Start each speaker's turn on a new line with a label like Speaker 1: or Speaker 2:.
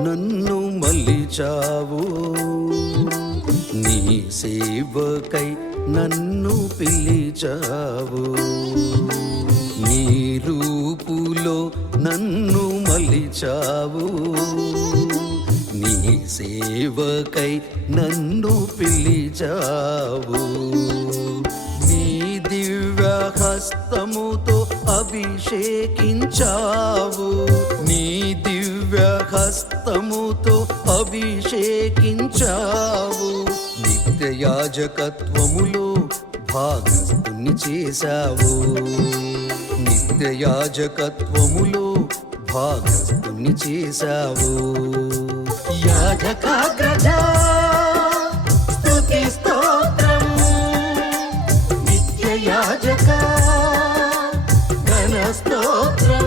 Speaker 1: నన్ను మలిచావు నీ సేవకై నన్ను పిలిచావు. నీ రూపులో నన్ను మలిచావు నీ సేవకై నన్ను పిలిచావు. నీ దివ్య హస్తముతో అభిషేకించావు. నీ హస్తముతో అభిషేకించావు. నిత్య యాజకత్వములో భాగస్థుని చేశావు నిత్య యాజకత్వములో భాగస్థుని చేశావు యాజకాగ్రజ ఘన స్తోత్రం